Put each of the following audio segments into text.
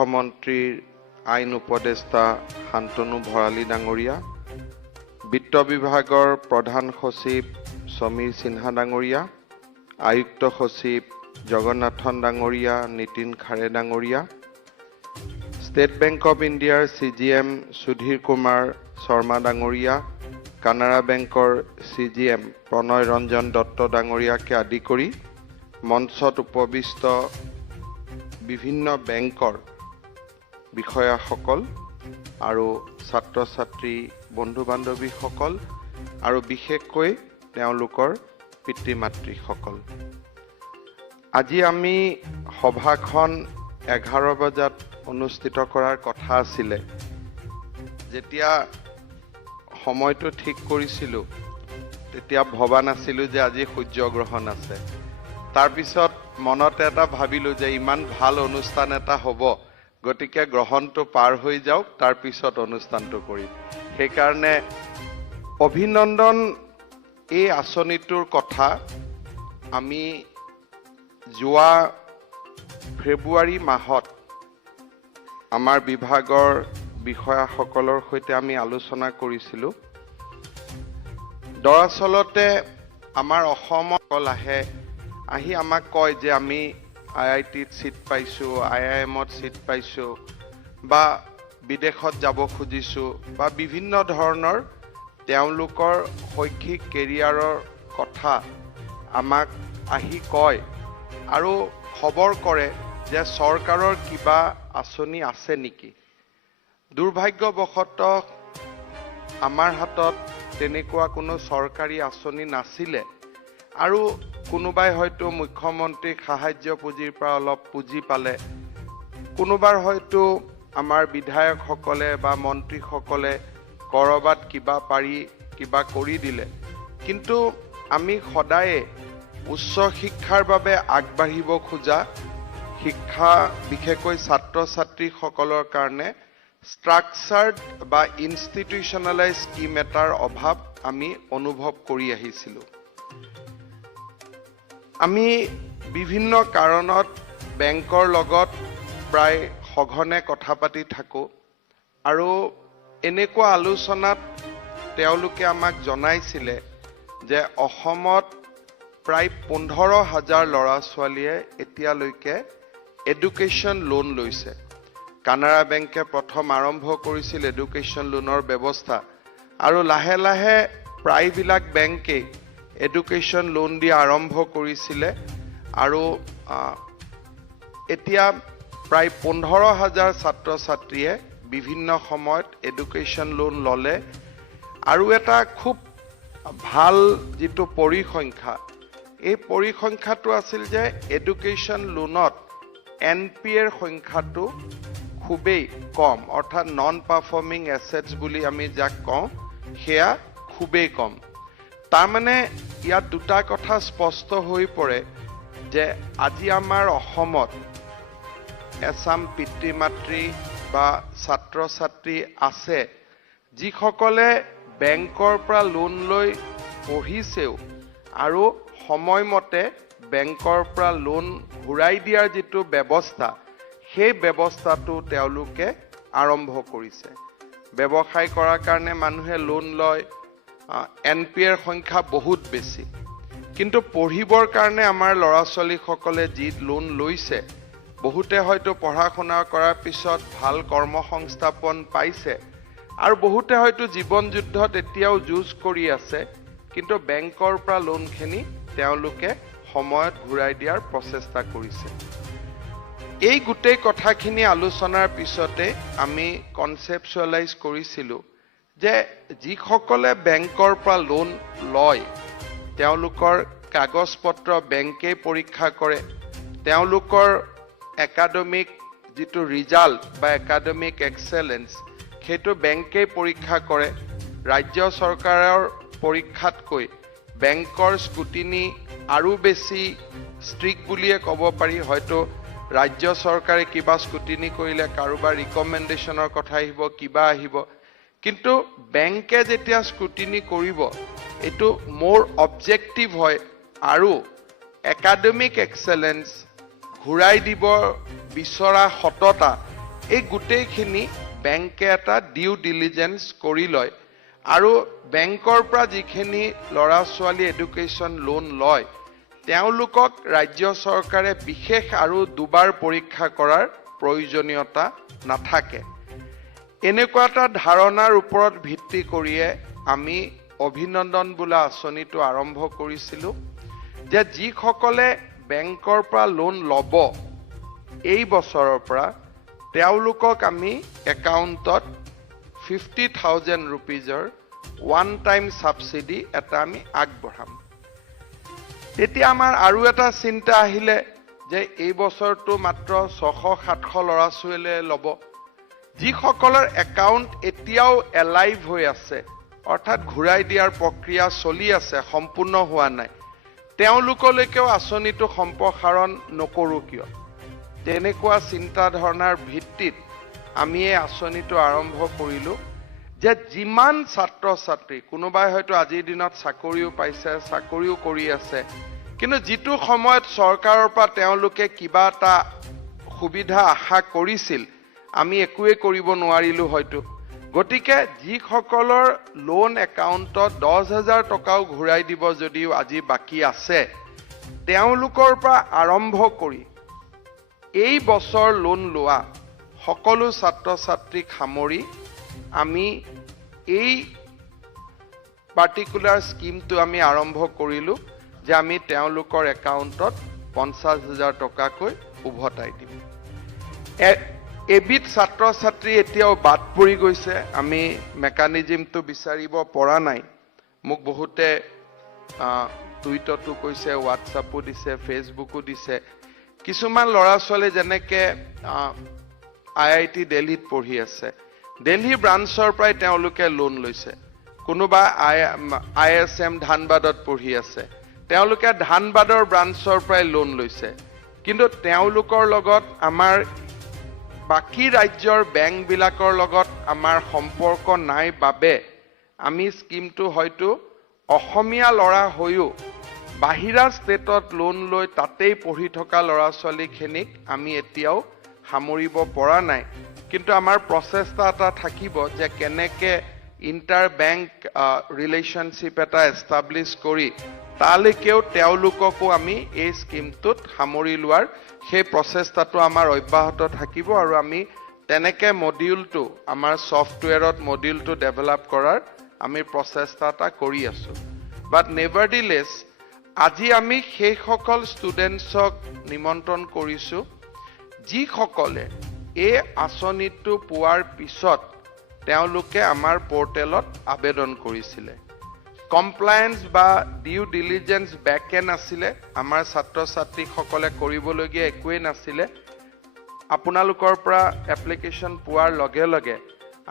মুখ্যমন্ত্ৰীৰ আইন উপদেষ্টা শান্তনু ভৰালী ডাঙৰীয়া, বিত্ত বিভাগৰ প্ৰধান সচিব সমীৰ সিনহা ডাঙৰীয়া, আয়ুক্ত সচিব জগন্নাথন ডাঙৰীয়া, নীতিন খাৰে ডাঙৰীয়া, ষ্টেট বেংক অফ ইণ্ডিয়াৰ CGM সুধীৰ কুমাৰ শৰ্মা ডাঙৰীয়া, কানাড়া বেংকৰ CGM প্ৰণয় ৰঞ্জন দত্ত ডাঙৰীয়াকে আদি কৰি মঞ্চত উপবিষ্ট বিভিন্ন বেংকৰ বিষয়াসকল আৰু ছাত্ৰ ছাত্ৰী বন্ধু বান্ধৱীসকল আৰু বিশেষকৈ তেওঁলোকৰ পিতৃ মাতৃসকল, আজি আমি সভাখন 11 বজাত অনুষ্ঠিত কৰাৰ কথা আছিলে। যেতিয়া সময়টো ঠিক কৰিছিলোঁ তেতিয়া ভবা নাছিলোঁ যে আজি সূৰ্যগ্ৰহণ আছে। তাৰপিছত মনত এটা ভাবিলোঁ যে ইমান ভাল অনুষ্ঠান এটা হ'ব, গতিকে গ্ৰহণটো পাৰ হৈ যাওক, তাৰপিছত অনুষ্ঠানটো কৰিম। সেইকাৰণে অভিনন্দন এই আঁচনিটোৰ কথা আমি যোৱা ফেব্ৰুৱাৰী মাহত আমাৰ বিভাগৰ বিষয়াসকলৰ সৈতে আমি আলোচনা কৰিছিলোঁ। দৰাচলতে আমাৰ অসমত আহি আমাক কয় যে আমি IITত চিট পাইছোঁ, IIMত চিট পাইছোঁ, বা বিদেশত যাব খুজিছোঁ, বা বিভিন্ন ধৰণৰ তেওঁলোকৰ শৈক্ষিক কেৰিয়াৰৰ কথা আমাক আহি কয় আৰু খবৰ কৰে যে চৰকাৰৰ কিবা আঁচনি আছে নেকি। দুৰ্ভাগ্যবশতঃ আমাৰ হাতত তেনেকুৱা কোনো চৰকাৰী আঁচনি নাছিলে আৰু কোনোবাই হয়তো মুখ্যমন্ত্ৰীক সাহায্য পুঁজিৰ পৰা অলপ পুঁজি পালে, কোনোবাৰ হয়তো আমাৰ বিধায়কসকলে বা মন্ত্ৰীসকলে কৰবাত কিবা পাৰি কিবা কৰি দিলে। কিন্তু আমি সদায়ে উচ্চ শিক্ষাৰ বাবে আগবাঢ়িব খোজা শিক্ষা, বিশেষকৈ ছাত্ৰ ছাত্ৰীসকলৰ কাৰণে ষ্ট্ৰাকচাৰ্ড বা ইনষ্টিটিউচনেলাইজ স্কিম এটাৰ অভাৱ আমি অনুভৱ কৰি আহিছিলোঁ। আমি বিভিন্ন কাৰণত বেংকৰ লগত প্ৰায় সঘনে কথা পাতি থাকোঁ আৰু এনেকুৱা আলোচনাত তেওঁলোকে আমাক জনাইছিলে যে অসমত প্ৰায় 15,000 ল'ৰা ছোৱালীয়ে এতিয়ালৈকে এডুকেশ্যন লোন লৈছে। কানাড়া বেংকে প্ৰথম আৰম্ভ কৰিছিল এডুকেশ্যন লোনৰ ব্যৱস্থা আৰু লাহে লাহে প্ৰায়বিলাক বেংকেই এডুকেশ্যন লোন দিয়া আৰম্ভ কৰিছিলে আৰু এতিয়া প্ৰায় 15,000 ছাত্ৰ ছাত্ৰীয়ে বিভিন্ন সময়ত এডুকেশ্যন লোন ল'লে। আৰু এটা খুব ভাল যিটো পৰিসংখ্যা, এই পৰিসংখ্যাটো আছিল যে এডুকেশ্যন লোনত NPAৰ সংখ্যাটো খুবেই কম, অৰ্থাৎ নন পাৰফৰ্মিং এছেটছ বুলি আমি যাক কওঁ, সেয়া খুবেই কম। তাৰমানে ইয়াত দুটা কথা স্পষ্ট হৈ পৰে যে আজি আমাৰ অসমত এছাম পিতৃ মাতৃ বা ছাত্ৰ ছাত্ৰী আছে যিসকলে বেংকৰ পৰা লোন লৈ পঢ়িছেও আৰু সময়মতে বেংকৰ পৰা লোন ঘূৰাই দিয়াৰ যিটো ব্যৱস্থা, সেই ব্যৱস্থাটো তেওঁলোকে আৰম্ভ কৰিছে। ব্যৱসায় কৰাৰ কাৰণে মানুহে লোন লয়, NPAৰ সংখ্যা বহুত বেছি, কিন্তু পঢ়িবৰ কাৰণে আমাৰ ল'ৰা ছোৱালীসকলে যি লোন লৈছে, বহুতে হয়তো পঢ়া শুনা কৰাৰ পিছত ভাল কৰ্মসংস্থাপন পাইছে আৰু বহুতে হয়তো জীৱন যুদ্ধত এতিয়াও যুঁজ কৰি আছে, কিন্তু বেংকৰ পৰা লোনখিনি তেওঁলোকে সময়ত ঘূৰাই দিয়াৰ প্ৰচেষ্টা কৰিছে। এই গোটেই কথাখিনি আলোচনাৰ পিছতে আমি কনচেপচুৱেলাইজ কৰিছিলোঁ যে যিসকলে বেংকৰ পৰা লোন লয় তেওঁলোকৰ কাগজ পত্ৰ বেংকে পৰীক্ষা কৰে, তেওঁলোকৰ একাডেমিক যিটো ৰিজাল্ট বা একাডেমিক এক্সেলেন্স সেইটো বেংকে পৰীক্ষা কৰে। ৰাজ্য চৰকাৰৰ পৰীক্ষাতকৈ বেংকৰ স্কুটিনি আৰু বেছি ষ্ট্ৰিক্ট বুলিয়ে ক'ব পাৰি। হয়তো ৰাজ্য চৰকাৰে কিবা স্কুটিনি কৰিলে কাৰোবাৰ ৰিকমেণ্ডেশ্যনৰ কথা আহিব, কিবা আহিব, কিন্তু বেংকে যেতিয়া স্কুটিনি কৰিব এইটো মোৰ অবজেক্টিভ হয় আৰু একাডেমিক এক্সেলেন্স ঘূৰাই দিব বিচৰা সততা এই গোটেইখিনি বেংকে এটা ডিউ ডিলিজেন্স কৰি লয় আৰু বেংকৰ পৰা যিখিনি ল'ৰা ছোৱালী এডুকেশ্যন লোন লয় তেওঁলোকক ৰাজ্য চৰকাৰে বিশেষ আৰু দুবাৰ পৰীক্ষা কৰাৰ প্ৰয়োজনীয়তা নাথাকে এনেকুৱা এটা ধাৰণাৰ ওপৰত ভিত্তি কৰিয়ে আমি অভিনন্দন বোলা আঁচনিটো আৰম্ভ কৰিছিলোঁ যে যিসকলে বেংকৰ পৰা লোন ল'ব এই বছৰৰ পৰা তেওঁলোকক আমি একাউণ্টত 50,000 rupeesৰ ওৱান টাইম সাবসিডি এটা আমি আগবঢ়াম তেতিয়া আমাৰ আৰু এটা চিন্তা আহিলে যে এই বছৰটো মাত্ৰ 600-700 ল'ৰা ছোৱালীয়ে ল'ব যিসকলৰ একাউণ্ট এতিয়াও এলাইভ হৈ আছে অৰ্থাৎ ঘূৰাই দিয়াৰ প্ৰক্ৰিয়া চলি আছে সম্পূৰ্ণ হোৱা নাই তেওঁলোকলৈকেও আঁচনিটো সম্প্ৰসাৰণ নকৰোঁ কিয় তেনেকুৱা চিন্তা ধাৰণাৰ ভিত্তিত আমি এই আঁচনিটো আৰম্ভ কৰিলোঁ যে যিমান ছাত্ৰ ছাত্ৰী কোনোবাই হয়তো আজিৰ দিনত চাকৰিও পাইছে চাকৰিও কৰি আছে কিন্তু যিটো সময়ত চৰকাৰৰ পৰা তেওঁলোকে কিবা এটা সুবিধা আশা কৰিছিল আমি একোৱে কৰিব নোৱাৰিলোঁ হয়তো গতিকে যিসকলৰ লোন একাউণ্টত 10,000 টকাও ঘূৰাই দিব যদিও আজি বাকী আছে তেওঁলোকৰ পৰা আৰম্ভ কৰি এই বছৰ লোন লোৱা সকলো ছাত্ৰ ছাত্ৰীক সামৰি আমি এই পাৰ্টিকুলাৰ স্কিমটো আমি আৰম্ভ কৰিলোঁ যে আমি তেওঁলোকৰ একাউণ্টত 50,000 টকাকৈ উভতাই দিম এবিধ ছাত্ৰ ছাত্ৰী এতিয়াও বাদ পৰি গৈছে আমি মেকানিজমটো বিচাৰিব পৰা নাই মোক বহুতে টুইটতো কৈছে হোৱাটছআপো দিছে ফেচবুকো দিছে কিছুমান ল'ৰা ছোৱালী যেনেকে IIT দিল্লীত পঢ়ি আছে দিল্লী ব্ৰাঞ্চৰ পৰাই তেওঁলোকে লোন লৈছে কোনোবা ISM ধানবাদত পঢ়ি আছে তেওঁলোকে ধানবাদৰ ব্ৰাঞ্চৰ পৰাই লোন লৈছে কিন্তু তেওঁলোকৰ লগত আমাৰ বাকি ৰাজ্যৰ বেংকবিলাকৰ লগত আমাৰ সম্পৰ্ক নাই বাবে আমি স্কিমটো হয়তো অসমীয়া ল'ৰা হৈও বাহিৰা ষ্টেটত লোন লৈ তাতেই পঢ়ি থকা ল'ৰা ছোৱালীখিনিক আমি এতিয়াও সামৰিব পৰা নাই কিন্তু আমাৰ প্ৰচেষ্টা এটা থাকিব যে কেনেকে ইণ্টাৰ বেংক ৰিলেশ্যনশ্বিপ এটা এষ্টাব্লিছ কৰি তালৈকেও তেওঁলোককো আমি এই স্কিমটোত সামৰি লোৱাৰ সেই প্ৰচেষ্টাটো আমাৰ অব্যাহত থাকিব আৰু আমি তেনেকে মডিউলটো আমাৰ ছফটৱেৰত মডিউলটো ডেভেলপ কৰাৰ আমি প্ৰচেষ্টা এটা কৰি আছোঁ বাট নেভাৰডিলেছ আজি আমি সেইসকল ষ্টুডেণ্টছক নিমন্ত্ৰণ কৰিছোঁ যিসকলে এই আঁচনিটো পোৱাৰ পিছত তেওঁলোকে আমাৰ পৰ্টেলত আবেদন কৰিছিলে কমপ্লায়েন্স বা ডিউ ডিলিজেন্স বেকএণ্ড আছিলে আমাৰ ছাত্ৰ ছাত্ৰীসকলে কৰিবলগীয়া একোৱে নাছিলে আপোনালোকৰ পৰা এপ্লিকেশ্যন পোৱাৰ লগে লগে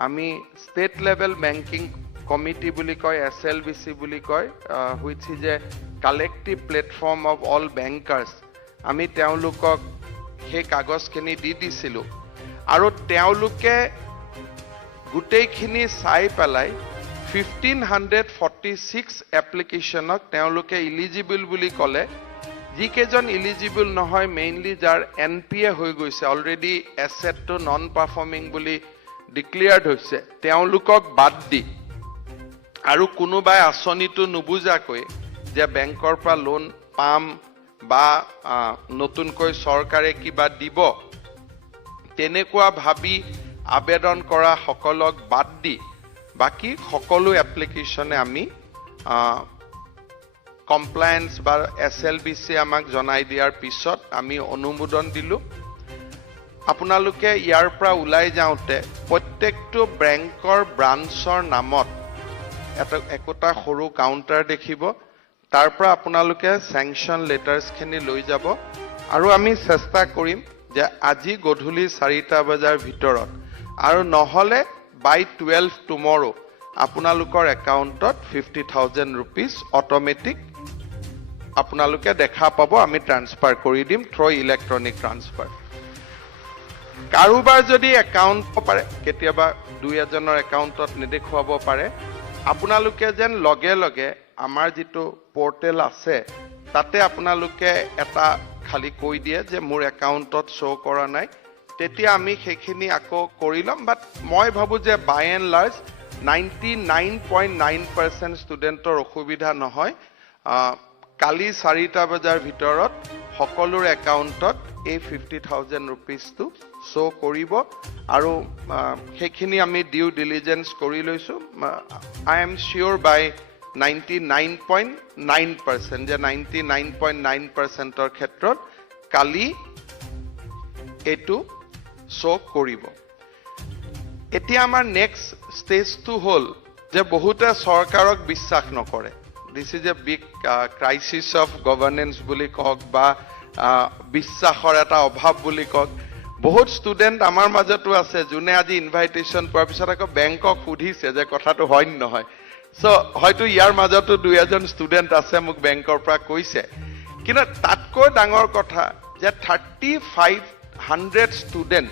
আমি ষ্টেট লেভেল বেংকিং কমিটি বুলি কয় SLBC বুলি কয় which is a collective platform of all bankers আমি তেওঁলোকক সেই কাগজখিনি দিছিলোঁ আৰু তেওঁলোকে গোটেইখিনি চাই পেলাই 1546 এপ্লিকেশ্যনক তেওঁলোকে ইলিজিবল বুলি ক'লে যিকেইজন ইলিজিবল নহয় মেইনলি যাৰ NPA হৈ গৈছে অলৰেডি এছেটটো নন পাৰফৰ্মিং বুলি ডিক্লেয়াৰ্ড হৈছে তেওঁলোকক বাদ দি আৰু কোনোবাই আঁচনিটো নুবুজাকৈ যে বেংকৰ পৰা লোন পাম বা নতুনকৈ চৰকাৰে কিবা দিব তেনেকুৱা ভাবি আবেদন কৰা সকলক বাদ দি বাকি সকলো এপ্লিকেশ্যনে আমি কমপ্লায়েন্স বা SLBC আমাক জনাই দিয়াৰ পিছত আমি অনুমোদন দিলোঁ আপোনালোকে ইয়াৰ পৰা ওলাই যাওঁতে প্ৰত্যেকটো বেংকৰ ব্ৰাঞ্চৰ নামত একোটা সৰু কাউণ্টাৰ দেখিব তাৰ পৰা আপোনালোকে চেংচন লেটাৰ্ছখিনি লৈ যাব আৰু আমি চেষ্টা কৰিম যে আজি গধূলি 4টা বজাৰ ভিতৰত আৰু নহলে by 12 tomorrow আপোনালোকৰ একাউণ্টত 50,000 rupees অটোমেটিক আপোনালোকে দেখা পাব আমি ট্ৰান্সফাৰ কৰি দিম থ্ৰু ইলেক্ট্ৰনিক ট্ৰান্সফাৰ কাৰোবাৰ যদি একাউণ্ট পাৰে কেতিয়াবা দুই এজনৰ একাউণ্টত নেদেখুৱাব পাৰে আপোনালোকে যেন লগে লগে আমাৰ যিটো পৰ্টেল আছে তাতে আপোনালোকে এটা খালি কৈ দিয়ে যে মোৰ একাউণ্টত শ্ব' কৰা নাই তেতিয়া আমি সেইখিনি আকৌ কৰি ল'ম বাট মই ভাবো যে বাই এণ্ড লাৰ্জ 99.9% ষ্টুডেণ্টৰ অসুবিধা নহয় কালি 4টা বজাৰ ভিতৰত সকলোৰ একাউণ্টত এই 50,000 rupees-টো শ্ব' কৰিব আৰু সেইখিনি আমি ডিউ ডিলিজেন্স কৰি লৈছো আই এম শিওৰ বাই 99.9% যে 99.9%ৰ ক্ষেত্ৰত কালি এইটো শ্ব' কৰিব এতিয়া আমাৰ নেক্সট ষ্টেজটো হ'ল যে বহুতে চৰকাৰক বিশ্বাস নকৰে this is a big crisis of governance বুলি কওক বা বিশ্বাসৰ এটা অভাৱ বুলি কওক বহুত ষ্টুডেণ্ট আমাৰ মাজতো আছে যোনে আজি ইনভাইটেশ্যন পোৱাৰ পিছত আকৌ বেংকক সুধিছে যে কথাটো হয় নহয় সো হয়তো ইয়াৰ মাজতো দুই এজন ষ্টুডেণ্ট আছে মোক বেংকৰ পৰা কৈছে কিন্তু তাতকৈ ডাঙৰ কথা যে 3,500 ষ্টুডেণ্ট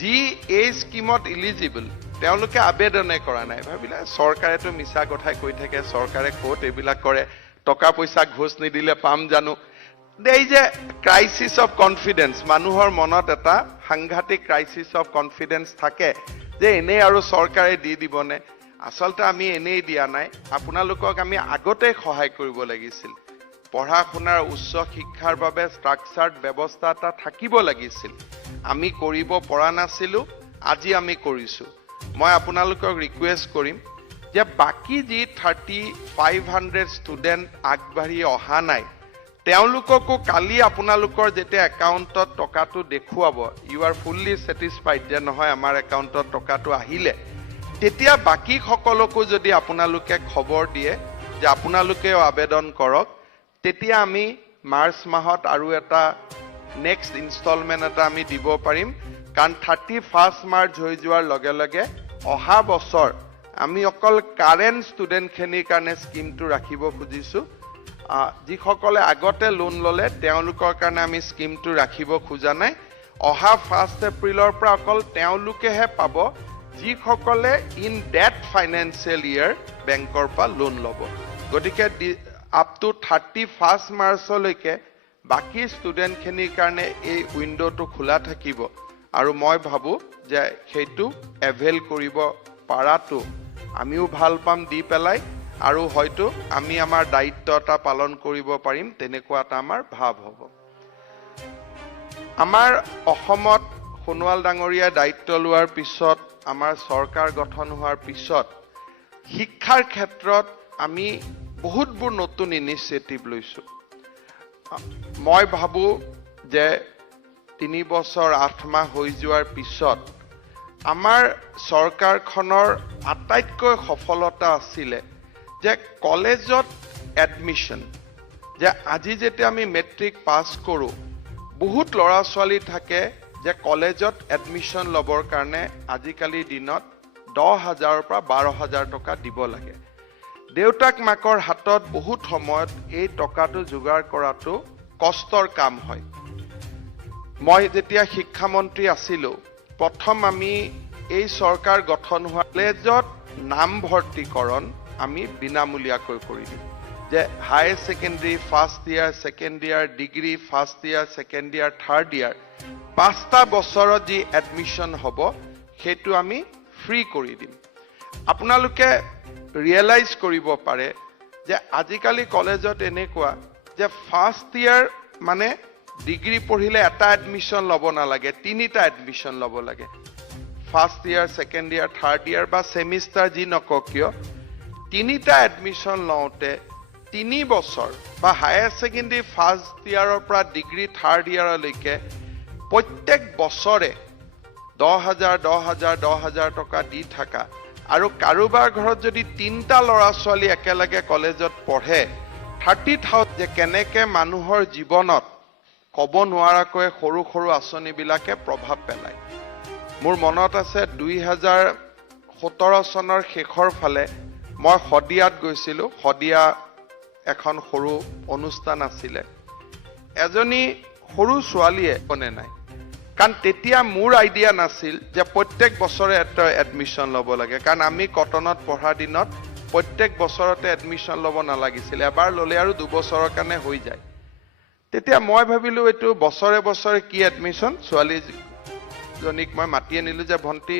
যি এই স্কিমত ইলিজিবল তেওঁলোকে আবেদনে কৰা নাই ভাবিলে চৰকাৰেতো মিছা কথাই কৈ থাকে চৰকাৰে ক'ত এইবিলাক কৰে টকা পইচা ঘোষ নিদিলে পাম জানো দেই যে ক্ৰাইচিছ অফ কনফিডেন্স মানুহৰ মনত এটা সাংঘাতিক ক্ৰাইচিছ অফ কনফিডেন্স থাকে যে এনে আৰু চৰকাৰে দি দিবনে আচলতে আমি এনেই দিয়া নাই আপোনালোকক আমি আগতে সহায় কৰিব লাগিছিল পঢ়া শুনাৰ উচ্চ শিক্ষাৰ বাবে ষ্ট্ৰাকচাৰ্ড ব্যৱস্থা এটা থাকিব লাগিছিল আমি কৰিব পৰা নাছিলো আজি আমি কৰিছো মই আপোনালোকক ৰিকুৱেষ্ট কৰিম যে বাকি যি 3,500 ষ্টুডেণ্ট আগবাঢ়ি অহা নাই তেওঁলোককো কালি আপোনালোকৰ যেতিয়া একাউণ্টত টকাটো দেখুৱাব ইউ আৰ ফুল্লি ছেটিছফাইড যে নহয় আমাৰ একাউণ্টত টকাটো আহিলে তেতিয়া বাকি সকলকো যদি আপোনালোকে খবৰ দিয়ে যে আপোনালোকেও আবেদন কৰক তেতিয়া আমি মাৰ্চ মাহত আৰু এটা নেক্সট ইনষ্টলমেন্ট এটা আমি দিব পাৰিম কাৰণ 31 মাৰ্চ হৈ যোৱাৰ লগে লগে অহা বছৰ আমি অকল কাৰেণ্ট ষ্টুডেণ্টখিনিৰ কাৰণে স্কিমটো ৰাখিব খুজিছো যিসকলে আগতে লোন ল'লে তেওঁলোকৰ কাৰণে আমি স্কিমটো ৰাখিব খোজা নাই অহা 1 এপ্ৰিলৰ পৰা অকল তেওঁলোকেহে পাব যিসকলে ইন ডেট ফাইনেন্সিয়েল ইয়াৰ বেংকৰ পৰা লোন ল'ব গতিকে আপ টু 31 মাৰ্চলৈকে বাকি ষ্টুডেণ্টখিনিৰ কাৰণে এই উইণ্ডোটো খোলা থাকিব আৰু মই ভাবো যে সেইটো এভেল কৰিব পাৰাটো আমিও ভাল পাম দি পেলাই আৰু হয়তো আমি আমাৰ দায়িত্ব এটা পালন কৰিব পাৰিম তেনেকুৱা এটা আমাৰ ভাৱ হ'ব আমাৰ অসমত সোণোৱাল ডাঙৰীয়া দায়িত্ব লোৱাৰ পিছত আমাৰ চৰকাৰ গঠন হোৱাৰ পিছত শিক্ষাৰ ক্ষেত্ৰত আমি বহুতবোৰ নতুন ইনিচিয়েটিভ লৈছো মই ভাবো যে 3 বছৰ 8 মাহ হৈ যোৱাৰ পিছত আমাৰ চৰকাৰখনৰ আটাইতকৈ সফলতা আছিল যে কলেজত এডমিশন যে আজি যেতিয়া আমি মেট্ৰিক পাছ কৰো বহুত ল'ৰা ছোৱালী থাকে যে কলেজত এডমিশন লবৰ কাৰণে আজিকালি দিনত 10,000 পৰা 12,000 টকা দিব লাগে দেউতাক মাকৰ হাতত বহুত সময়ত এই টকাটো যোগাৰ কৰাটো কষ্টৰ কাম হয় মই যেতিয়া শিক্ষা মন্ত্ৰী আছিলো প্ৰথম আমি এই চৰকাৰ গঠন হোৱা কলেজত নামভৰ্তিকৰণ আমি বিনামূলীয়াকৈ কৰি দিম যে হায়াৰ সেকেন্ডাৰী ফাৰ্স্ট ইয়াৰ সেকেন্ড ইয়াৰ ডিগ্ৰী ফাৰ্স্ট ইয়াৰ সেকেন্ড ইয়াৰ থাৰ্ড ইয়াৰ 5টা বছৰত যি এডমিশন হ'ব সেইটো আমি ফ্ৰী কৰি দিম আপোনালোকে ৰিয়েলাইজ কৰিব পাৰে যে আজিকালি কলেজত এনেকুৱা যে ফাৰ্স্ট ইয়াৰ মানে ডিগ্ৰী পঢ়িলে এটা এডমিশন ল'ব নালাগে 3টা এডমিশন ল'ব লাগে ফাৰ্স্ট ইয়াৰ সেকেন্ড ইয়াৰ থাৰ্ড ইয়াৰ বা সেমিষ্টাৰ যি নকক কিয় 3টা এডমিশন লওঁতে 3 বছৰ বা হায়াৰ সেকেন্ডাৰী ফাৰ্স্ট ইয়াৰৰ পৰা ডিগ্ৰী থাৰ্ড ইয়াৰলৈকে প্ৰত্যেক বছৰে 10,000 টকা দি থাকা আৰু কাৰোবাৰ ঘৰত যদি 3টা ল'ৰা ছোৱালী একেলগে কলেজত পঢ়ে 30,000 যে কেনেকে মানুহৰ জীৱনত কব নোৱাৰাকৈ সৰু সৰু আঁচনিবিলাকে প্ৰভাৱ পেলায় মোৰ মনত আছে 2017 চনৰ শেষৰ ফালে মই হদিয়াত গৈছিলো হদিয়া এখন সৰু অনুষ্ঠান আছিলে এজনী সৰু ছোৱালীয়ে কোনে নাই কাৰণ তেতিয়া মোৰ আইডিয়া নাছিল যে প্ৰত্যেক বছৰে এটা এডমিশন ল'ব লাগে কাৰণ আমি কটনত পঢ়া দিনত প্ৰত্যেক বছৰতে এডমিশন ল'ব নালাগিছিল এবাৰ ল'লে আৰু 2 বছৰৰ কাৰণে হৈ যায় তেতিয়া মই ভাবিলো এটো বছৰে বছৰে কি এডমিশন ছোৱালী জনীক মই মাতি আনিলো যে ভণ্টি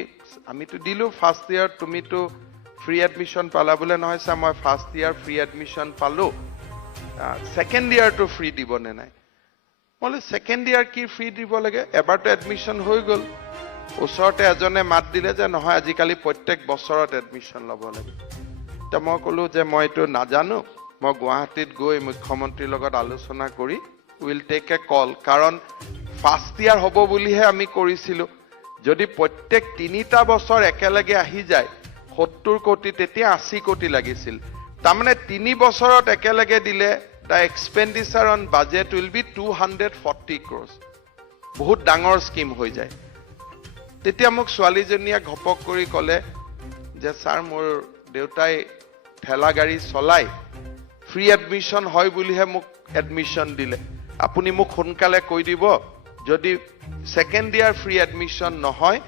আমিতো দিলো ফাৰ্ষ্ট ইয়াৰ তুমিতো ফ্ৰী এডমিশ্যন পালা বোলে নহয় ছাৰ মই ফাৰ্ষ্ট ইয়াৰ ফ্ৰী এডমিশ্যন পালো সেকেন্ড ইয়াৰটো ফ্ৰী দিব নে নাই মই সেকেন্ড ইয়াৰ কি ফ্ৰী দিব লাগে এবাৰটো এডমিশ্যন হৈ গ'ল ওচৰতে এজনে মাত দিলে যে নহয় আজিকালি প্ৰত্যেক বছৰত এডমিশ্যন ল'ব লাগে তা মই ক'লো যে মই এইটো নাজানো মই গুৱাহাটীত গৈ মুখ্যমন্ত্ৰীৰ লগত আলোচনা কৰি উইল টেক এ কল কাৰণ ফাৰ্ষ্ট ইয়াৰ হ'ব বুলিহে আমি কৰিছিলো যদি প্ৰত্যেক 3টা বছৰ একেলগে আহি যায় 70 কোটি তেতিয়া 80 কোটি লাগিছিল তাৰমানে 3 বছৰত একেলগে দিলে the expenditure on budget will be 240 crores বহুত ডাঙৰ স্কিম হৈ যায় তেতিয়া মোক ছোৱালীজনীয়ে ঘপক কৰি ক'লে যে ছাৰ মোৰ দেউতাই ঠেলা গাড়ী চলাই ফ্ৰী এডমিশ্যন হয় বুলিহে মোক এডমিশ্যন দিলে আপুনি মোক সোনকালে কৈ দিব যদি সেকেন্ড ইয়াৰ ফ্ৰী এডমিশ্যন নহয়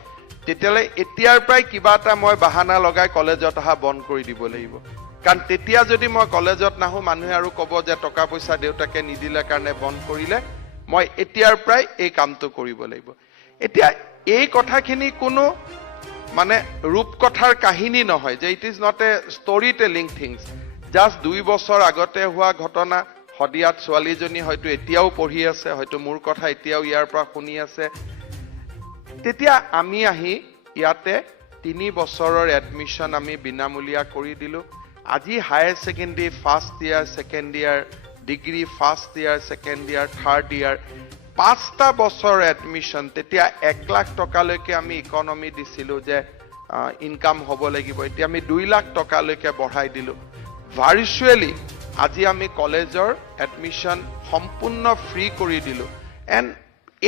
তেতিয়ালে এতিয়াৰ পৰাই কিবা এটা মই বাহানা লগাই কলেজত অহা বন্ধ কৰি দিব লাগিব কাৰণ তেতিয়া যদি মই কলেজত নাহো মানুহে আৰু ক'ব যে টকা পইচা দেউতাকে নিদিলে কাৰণে বন্ধ কৰিলে মই এতিয়াৰ পৰাই এই কামটো কৰিব লাগিব এতিয়া এই কথাখিনি কোনো মানে ৰূপকথাৰ কাহিনী নহয় যে it is not a story telling things just 2 বছৰ আগতে হোৱা ঘটনা হদিয়াত ছোৱালীজনী হয়তো এতিয়াও পঢ়ি আছে হয়তো মোৰ কথা এতিয়াও ইয়াৰ পৰা শুনি আছে তেতিয়া আমি আহি ইয়াতে 3 বছৰৰ এডমিশ্যন আমি বিনামূলীয়া কৰি দিলো আজি higher secondary first year second year degree first year second year third year 5টা বছৰ এডমিশ্যন তেতিয়া 1 লাখ টকালৈকে আমি ইকনমি দিছিলো যে ইনকাম হ'ব লাগিব এতিয়া আমি 2 লাখ টকালৈকে বঢ়াই দিলো ভাৰ্চুৱেলি আজি আমি কলেজৰ এডমিশ্যন সম্পূৰ্ণ ফ্ৰী কৰি দিলো এণ্ড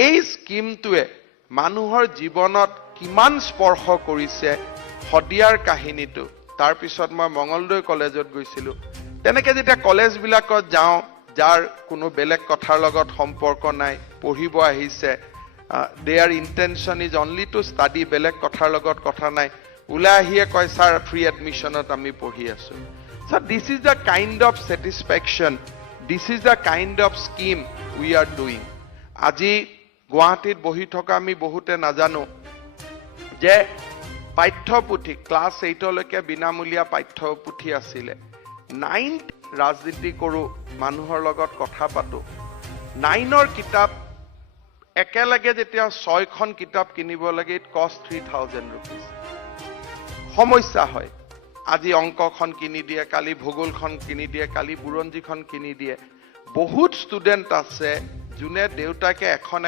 এই স্কিমটোৱে মানুহৰ জীৱনত কিমান স্পৰ্শ কৰিছে হদিয়াৰ কাহিনীটো তাৰ পিছত মই মঙ্গলদৈ কলেজত গৈছিলো তেনেকে যেতিয়া কলেজ বিলাকত যাওঁ যাৰ কোনো বেলেগ কথাৰ লগত সম্পৰ্ক নাই পঢ়িব আহিছে their intention is only to study বেলেগ কথাৰ লগত কথা নাই উলাই আহিয়ে কয় ছাৰ ফ্ৰী এডমিশ্যনত আমি পঢ়ি আছো So this is the kind of satisfaction, this is the kind of scheme we are doing. আজি গুৱাহাটীত বহি থকা আমি বহুতে নাজানো যে পাঠ্যপুথি ক্লাছ 8 লৈকে বিনামূলীয়া পাঠ্যপুথি আছিলে 9th ৰাজনীতি কৰো মানুহৰ লগত কথা পাতো 9ৰ কিতাপ একেলগে যেতিয়া 6খন কিতাপ কিনিব লাগে ইট কষ্ট 3000 rupees সমস্যা হয় আজি অংকখন কিনি দিয়ে কালি ভূগোলখন কিনি দিয়ে কালি বুৰঞ্জীখন কিনি দিয়ে বহুত ষ্টুডেন্ট আছে জুনে দেউতাকে এখন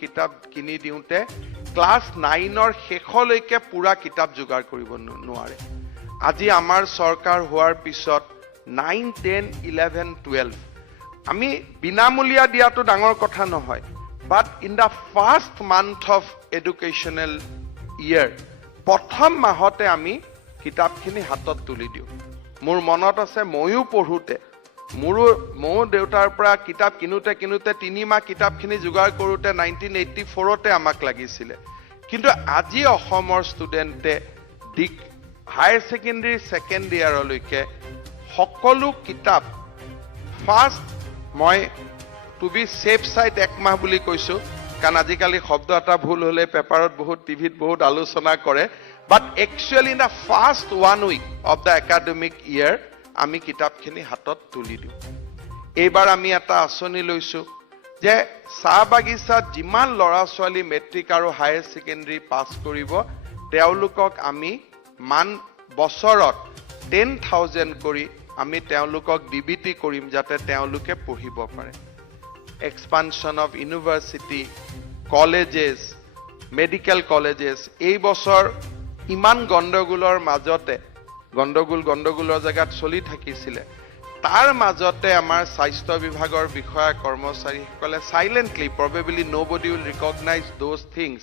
কিতাপ কিনি দিওতে ক্লাছ 9ৰ শেষলৈকে পুৰা কিতাপ যোগাৰ কৰিব নোৱাৰে আজি আমাৰ চৰকাৰ হোৱাৰ পিছত 9 10 11 12 আমি বিনামূলীয়া দিয়াটো ডাঙৰ কথা নহয় but in the first month of educational year প্ৰথম মাহতে আমি কিতাপখিনি হাতত তুলি দিও মোৰ মনত আছে ময়ো পঢ়োতে মোৰ দেউতাৰ পৰা কিতাপ কিনুতে 3 মাহ কিতাপখিনি যোগাৰ কৰোতে 1984 তে আমাক লাগিছিলে কিন্তু আজি অসমৰ ষ্টুডেন্টে হায়াৰ সেকেন্ডাৰী সেকেন্ড ইয়াৰলৈকে সকলো কিতাপ ফাৰ্ষ্ট মই টু বি সেফ সাইড এক মাহ বুলি কৈছো কাৰণ আজিকালি শব্দ এটা ভুল হলে পেপাৰত বহুত টিভিত বহুত আলোচনা কৰে But actually in the first 1 week of the academic year, আমি কিতাপখিনি হাতত তুলি দিও এইবাৰ আমি এটা আঁচনি লৈছো যে চাহ বাগিচাত যিমান লৰা ছোৱালী মেট্ৰিক আৰু হায়াৰ সেকেন্ডাৰী পাছ কৰিব তেওঁলোকক আমি মান বছৰত 10000 কৰি আমি তেওঁলোকক ডিবিটি কৰিম যাতে তেওঁলোকে পঢ়িব পাৰে expansion of university colleges medical colleges এই বছৰ ইমান গণ্ডগোলৰ মাজতে গণ্ডগোলৰ জায়গাত চলি থাকিছিলে তাৰ মাজতে আমাৰ স্বাস্থ্য বিভাগৰ বিষয়া কৰ্মচাৰীসকলে silently probably nobody will recognize those things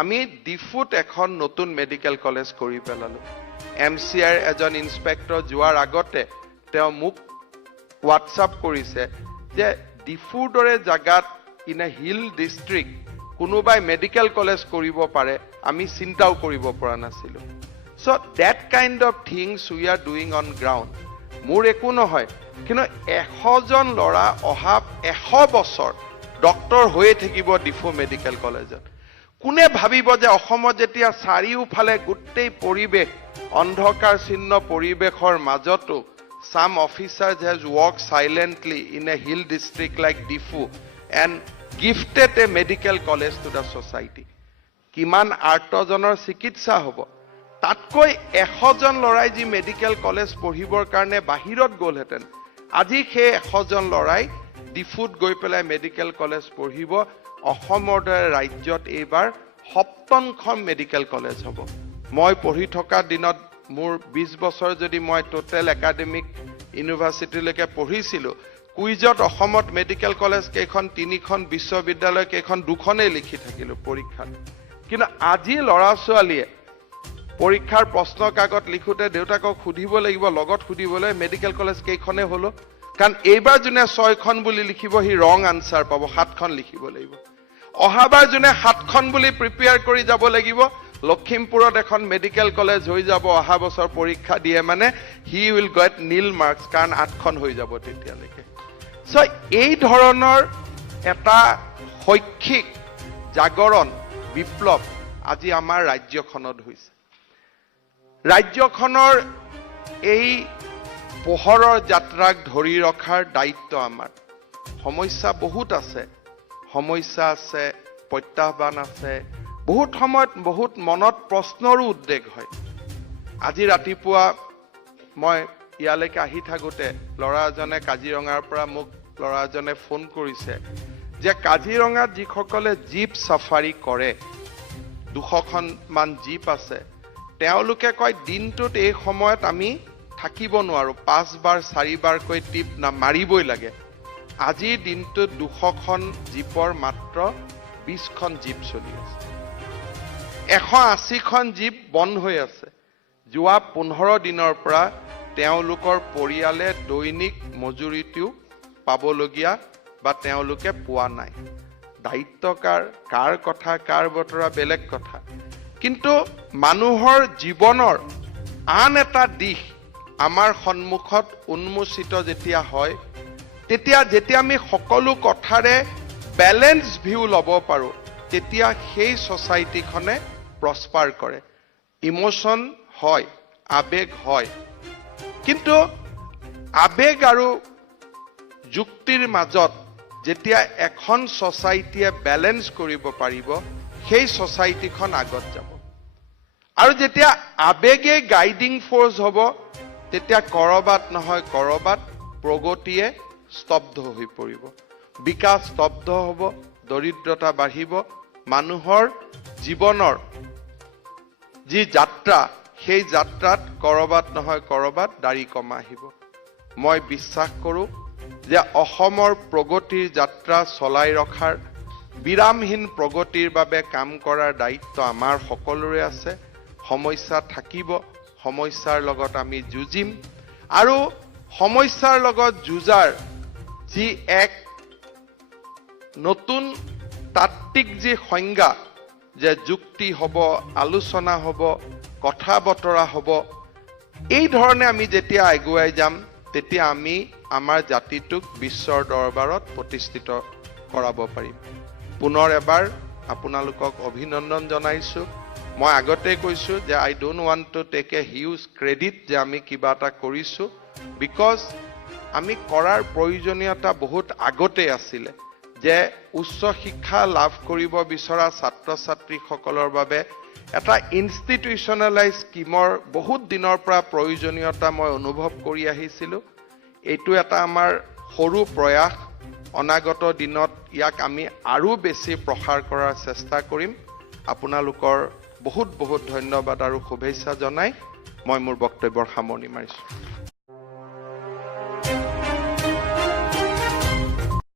আমি ডিফুট এখন নতুন মেডিকেল কলেজ কৰি পেলালো এমচিআৰ এজন ইনস্পেক্টৰ যোৱাৰ আগতে তেওঁ মোক হোৱাটসঅ্যাপ কৰিছে যে ডিফুটৰে জায়গাত ইন এ হিল ডিস্ট্ৰিক্ট কোনোবাই মেডিকেল কলেজ কৰিব পাৰে আমি চিন্তাও কৰিব পৰা নাছিলো so that kind of things we are doing on ground মোৰ একো নহয় কিন্তু 100 জন লৰা অহা 100 বছৰ ডক্টৰ হৈ থাকিব ডিফু মেডিকেল কলেজত কোনে ভাবিব যে অসমত যেতিয়া চাৰিওফালে গোটেই পৰিৱেশ অন্ধকাৰ চিহ্ন পৰিৱেশৰ মাজতো some officers has walked silently in a hill district like Difu and gifted a medical college to the society. কিমান আৰ্তজনৰ চিকিৎসা হ'ব তাতকৈ 100 জন লৰাই যি মেডিকেল কলেজ পঢ়িবৰ কাৰণে বাহিৰত গ'লহেঁতেন আজি সেই 100 জন লৰাই ডিফুত গৈ পেলাই মেডিকেল কলেজ পঢ়িব অসমৰ দৰে ৰাজ্যত এইবাৰ 7খন মেডিকেল কলেজ হ'ব মই পঢ়ি থকা দিনত মোৰ 20 বছৰ যদি মই টোটেল একাডেমিক ইউনিভাৰ্চিটিলৈকে পঢ়িছিলোঁ কুইজত অসমত মেডিকেল কলেজ কেইখন 3খন বিশ্ববিদ্যালয় কেইখন 2খনেই লিখি থাকিলোঁ পৰীক্ষাত কিন্তু আজি ল'ৰা ছোৱালীয়ে পৰীক্ষাৰ প্ৰশ্ন কাকত লিখোতে দেউতাকক সুধিব লাগিব লগত সুধিবলৈ মেডিকেল কলেজ কেইখনে হলো কাৰণ এইবাৰ যোনে 6খন বুলি লিখিব হি ৰং আনসাৰ পাব 7খন লিখিব লাগিব অহাবাৰ যোনে 7খন বুলি প্ৰিপেয়াৰ কৰি যাব লাগিব লখিমপুৰত এখন মেডিকেল কলেজ হৈ যাব অহা বছৰ পৰীক্ষা দিয়ে মানে he will get nil marks কাৰণ 8খন হৈ যাব তেতিয়ালৈকে সো এই ধৰণৰ এটা শৈক্ষিক জাগৰণ বিপ্লৱ আজি আমাৰ ৰাজ্যখনত হৈছে ৰাজ্যখনৰ এই পোহৰৰ যাত্ৰাক ধৰি ৰখাৰ দায়িত্ব আমাৰ সমস্যা বহুত আছে সমস্যা আছে প্ৰত্যাহ্বান আছে বহুত সময়ত বহুত মনত প্ৰশ্নৰো উদ্বেগ হয় আজি ৰাতিপুৱা মই ইয়ালৈকে আহি থাকোতে লৰাজনে কাজিৰঙাৰ পৰা মোক লৰাজনে ফোন কৰিছে যে কাজিৰঙাত যিসকলে জীপ সাফাৰী কৰে 200খন মান জীপ আছে তেওঁলোকে কয় দিনটোত এই সময়ত আমি থাকিব নোৱাৰো 5 বাৰ 4 বাৰকৈ টিপ না মাৰিবই লাগে আজি দিনটোত 200খন জীপৰ মাত্ৰ 20খন জীপ চলি আছে 180খন জীপ বন্ধ হৈ আছে যোৱা 15 দিনৰ পৰা তেওঁলোকৰ পৰিয়ালে দৈনিক মজুৰিটো পাবলগীয়া বা তেওঁলোকে পোৱা নাই দায়িত্বকাৰ কাৰ কথা কাৰ বতৰা বেলেগ কথা কিন্তু মানুহৰ জীৱনৰ আন এটা দিশ আমাৰ সন্মুখত উন্মোচিত যেতিয়া হয় তেতিয়া আমি সকলো কথাৰে ব্যালেন্স ভিউ ল'ব পাৰো তেতিয়া সেই সোসাইটিখনে প্ৰস্পাৰ কৰে ইমোশন হয় আবেগ হয় কিন্তু আবেগ আৰু যুক্তিৰ মাজত যেতিয়া এখন সোসাইটিয়ে ব্যালেন্স কৰিব পাৰিব সেই সোসাইটিখন আগত যাব আৰু যেতিয়া আবেগে গাইডিং ফোৰ্স হ'ব তেতিয়া কৰবাত নহয় কৰবাত প্ৰগতিয়ে স্তব্ধ হৈ পৰিব বিকাশ স্তব্ধ হ'ব দৰিদ্ৰতা বাঢ়িব মানুহৰ জীৱনৰ যি যাত্ৰা সেই যাত্ৰাত কৰবাত নহয় কৰবাত দাৰি কমা আহিব মই বিশ্বাস কৰো যে অসমৰ প্ৰগতিৰ যাত্ৰা চলাই ৰখাৰ বিৰামহীন প্ৰগতিৰ বাবে কাম কৰাৰ দায়িত্ব আমাৰ সকলোৰে আছে সমস্যা থাকিব সমস্যাৰ লগত আমি যুঁজিম আৰু সমস্যাৰ লগত যুঁজাৰ যি এক নতুন তাত্ত্বিক যি সংজ্ঞা যে যুক্তি হ'ব আলোচনা হ'ব কথা বতৰা হ'ব এই ধৰণে আমি যেতিয়া আগুৱাই যাম তেতিয়া আমি আমাৰ জাতিটোক বিশ্বৰ দৰবাৰত প্ৰতিষ্ঠিত কৰাব পাৰিম পুনৰ এবাৰ আপোনালোকক অভিনন্দন জনাইছো মই আগতে কৈছো যে I don't want to take a huge credit যে আমি কিবা এটা কৰিছো বিকজ আমি কৰাৰ প্ৰয়োজনীয়তা বহুত আগতে আছিল যে উচ্চ শিক্ষা লাভ কৰিব বিচৰা ছাত্ৰ ছাত্ৰীসকলৰ বাবে এটা ইনষ্টিটিউচনেলাইজ স্কিমৰ বহুত দিনৰ পৰা প্ৰয়োজনীয়তা মই অনুভৱ কৰি আহিছিলো এইটো এটা আমাৰ সৰু প্ৰয়াস অনাগত দিনত ইয়াক আমি আৰু বেছি প্ৰসাৰ কৰাৰ চেষ্টা কৰিম আপোনালোকৰ বহুত বহুত ধন্যবাদ আৰু শুভেচ্ছা জনাই মই মোৰ বক্তব্যৰ সামৰণি মাৰিছো